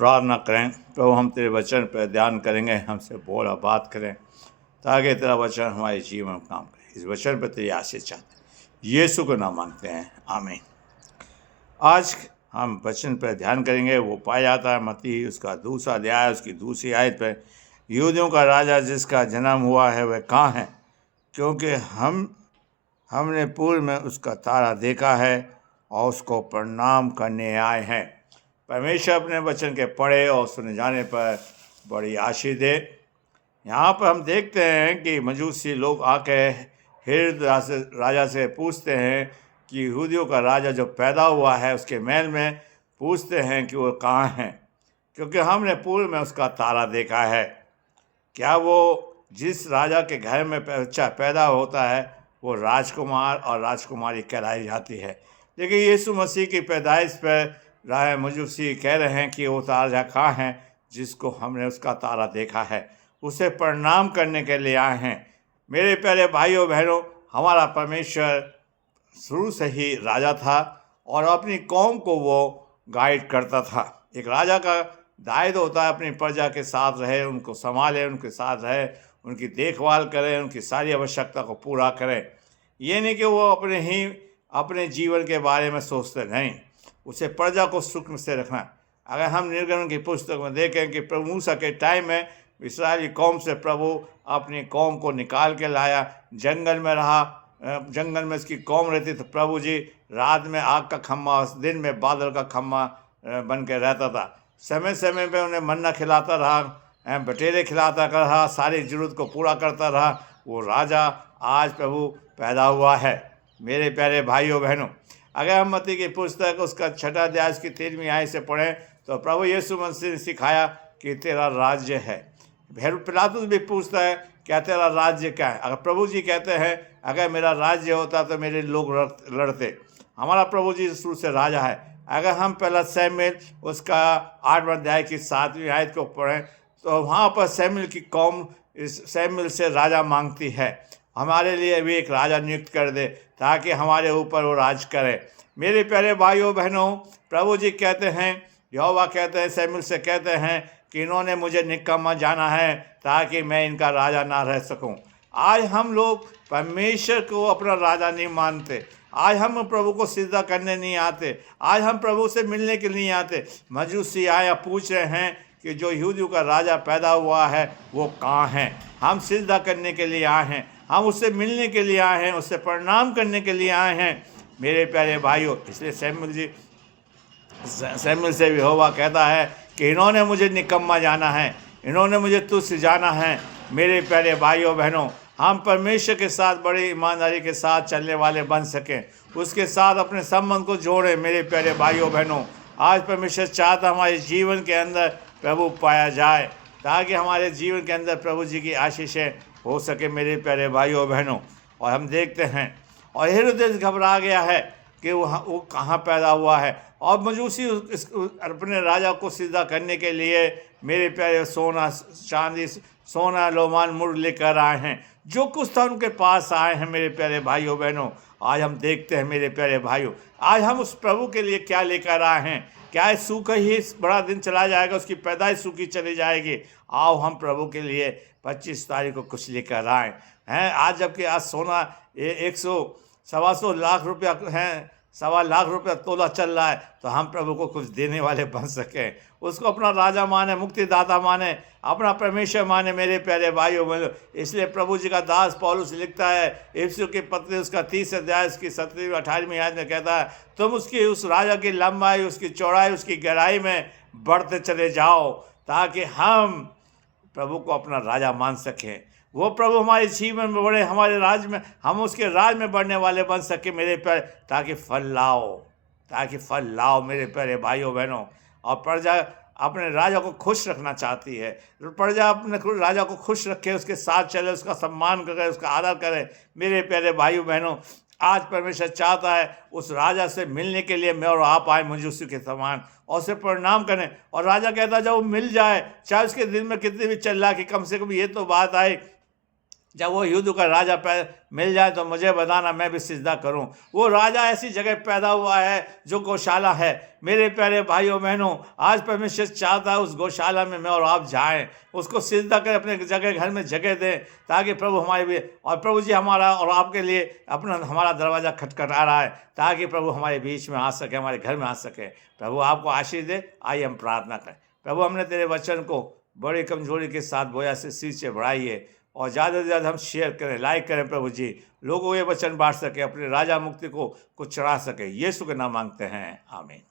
प्रार्थना करें। प्रभु हम तेरे वचन पर ध्यान करेंगे, हमसे बोला बात करें ताकि तेरा वचन हमारे जीवन में काम करे। इस वचन पर तेरी आशीष चाहते हैं, यीशु को नाम मांगते हैं, आमीन। आज हम वचन पर ध्यान करेंगे। वो पाया जाता है मत्ती उसका दूसरा अध्याय उसकी दूसरी आयत पर, यहूदियों का राजा जिसका जन्म हुआ है वह कहाँ है, क्योंकि हमने पूर्व में उसका तारा देखा है और उसको प्रणाम करने आए हैं। परमेश्वर अपने वचन के पढ़े और सुने जाने पर बड़ी आशीष दे। यहाँ पर हम देखते हैं कि मजूसी लोग आके हेरोद राजा से पूछते हैं कि यहूदियों का राजा जो पैदा हुआ है उसके महल में पूछते हैं कि वो कहाँ है, क्योंकि हमने पूर्व में उसका तारा देखा है। क्या वो जिस राजा के घर में बच्चा पैदा होता है वो राजकुमार और राजकुमारी कहलाई जाती है, लेकिन यीशु मसीह की पैदाइश पर राय मजूसी कह रहे हैं कि वो तारा कहाँ है जिसको हमने उसका तारा देखा है, उसे प्रणाम करने के लिए आए हैं। मेरे प्यारे भाइयों बहनों, हमारा परमेश्वर शुरू से ही राजा था और अपनी कौम को वो गाइड करता था। एक राजा का दायित्व होता है अपनी प्रजा के साथ रहे, उनको संभाले, उनके साथ रहे, उनकी देखभाल करें, उनकी सारी आवश्यकता को पूरा करें। ये नहीं कि वो अपने जीवन के बारे में सोचते नहीं, उसे प्रजा को सुख से रखना। अगर हम निर्गमन की पुस्तक में देखें कि प्रभु मूसा के टाइम में इस्राएली कौम से प्रभु अपनी कौम को निकाल के लाया, जंगल में रहा, जंगल में इसकी कौम रहती तो प्रभु जी रात में आग का खम्मा, दिन में बादल का खम्मा बन के रहता था। समय समय पे उन्हें मन्ना खिलाता रहा, बटेरे खिलाता रहा, सारी जरूरत को पूरा करता रहा। वो राजा आज प्रभु पैदा हुआ है। मेरे प्यारे भाइयों बहनों, अगर हम मत्ती की पुस्तक उसका 6 अध्याय की 13वीं आयत से पढ़ें तो प्रभु यीशु मसीह ने सिखाया कि तेरा राज्य है। पिलातुस भी पूछता है क्या तेरा राज्य क्या है। अगर प्रभु जी कहते हैं अगर मेरा राज्य होता तो मेरे लोग लड़ते। हमारा प्रभु जी शुरू से राजा है। अगर हम पहला शमूएल उसका 8वां अध्याय की 7वीं आयत को पढ़ें तो वहाँ पर शमूएल की कौम इस शमूएल से राजा मांगती है, हमारे लिए भी एक राजा नियुक्त कर दे ताकि हमारे ऊपर वो राज करे। मेरे प्यारे भाइयों बहनों, प्रभु जी कहते हैं, यहोवा कहते हैं, शमूएल से कहते हैं कि इन्होंने मुझे निकम्मा जाना है ताकि मैं इनका राजा ना रह सकूं। आज हम लोग परमेश्वर को अपना राजा नहीं मानते। आज हम प्रभु को सिजदा करने नहीं आते। आज हम प्रभु से मिलने के लिए नहीं आते। मजूसी आया पूछ रहे हैं कि जो यहूदियों का राजा पैदा हुआ है वो कहाँ है। हम सिजदा करने के लिए आए हैं, हम उससे मिलने के लिए आए हैं, उससे प्रणाम करने के लिए आए हैं। मेरे प्यारे भाइयों, इसलिए शमूएल से यहोवा कहता है कि इन्होंने मुझे निकम्मा जाना है, इन्होंने मुझे तुच्छ जाना है। मेरे प्यारे भाइयों बहनों, हम परमेश्वर के साथ बड़ी ईमानदारी के साथ चलने वाले बन सकें, उसके साथ अपने संबंध को जोड़ें। मेरे प्यारे भाइयों बहनों, आज परमेश्वर चाहता हमारे जीवन के अंदर प्रभु पाया जाए ताकि हमारे जीवन के अंदर प्रभु जी की आशीषें हो सके। मेरे प्यारे भाइयों बहनों, और हम देखते हैं और हेरोदेस घबरा गया है कि वो कहाँ पैदा हुआ है, और मजूसी अपने राजा को सिजदा करने के लिए मेरे प्यारे सोना चांदी सोना लोमान मुर लेकर आए हैं। जो कुछ था उनके पास आए हैं। मेरे प्यारे भाइयों बहनों, आज हम देखते हैं मेरे प्यारे भाइयों, आज हम उस प्रभु के लिए क्या लेकर आए हैं। क्या सूखा ही बड़ा दिन चला जाएगा, उसकी पैदाइश सूखी चली जाएगी। आओ हम प्रभु के लिए 25 तारीख को कुछ लेकर आए हैं। आज जबकि आज सोना 100-125 लाख रुपया हैं, 1.25 लाख रुपया तोला चल रहा है, तो हम प्रभु को कुछ देने वाले बन सकें, उसको अपना राजा माने, मुक्तिदाता माने, अपना परमेश्वर माने। मेरे प्यारे भाइयों बहनों, इसलिए प्रभु जी का दास पौलुस लिखता है इफिसियों की पत्री उसका 30 अध्याय उसकी 17वीं-18वीं आयत में कहता है, तुम उसकी उस राजा की लंबाई, उसकी चौड़ाई, उसकी गहराई में बढ़ते चले जाओ ताकि हम प्रभु को अपना राजा मान सकें। वो प्रभु हमारे जीवन में बढ़े, हमारे राज में, हम उसके राज में बढ़ने वाले बन सके मेरे प्यारे, ताकि फल लाओ मेरे प्यारे भाइयों बहनों। और प्रजा अपने राजा को खुश रखना चाहती है, प्रजा अपने राजा को खुश रखे, उसके साथ चले, उसका सम्मान करे, उसका आदर करे। मेरे प्यारे भाइयों बहनों, आज परमेश्वर चाहता है उस राजा से मिलने के लिए मैं और आप आए मजूसी के समान और उसे प्रणाम करें। और राजा कहता जब वो मिल जाए, चाहे उसके दिल में कितनी भी चल रहा कि कम से कम ये तो बात आए जब वो युद्ध का राजा मिल जाए तो मुझे बताना, मैं भी सिजदा करूं। वो राजा ऐसी जगह पैदा हुआ है जो गौशाला है। मेरे प्यारे भाइयों बहनों, आज परमेश्वर चाहता है उस गौशाला में मैं और आप जाएं, उसको सिजदा करें, अपने जगह घर में जगह दें, ताकि प्रभु हमारे भी, और प्रभु जी हमारा और आपके लिए अपना हमारा दरवाज़ा खटखटा रहा है, ताकि प्रभु हमारे बीच में आ सके, हमारे घर में आ सके। प्रभु आपको आशीष दे। आइए हम प्रार्थना करें। प्रभु, हमने तेरे वचन को बड़ी कमजोरी के साथ बोया से सिर से बढ़ाइए, और ज़्यादा से ज़्यादा हम शेयर करें, लाइक करें प्रभु जी, लोगों को ये वचन बांट सके, अपने राजा मुक्ति को चढ़ा सके। यीशु के नाम मांगते हैं, आमीन।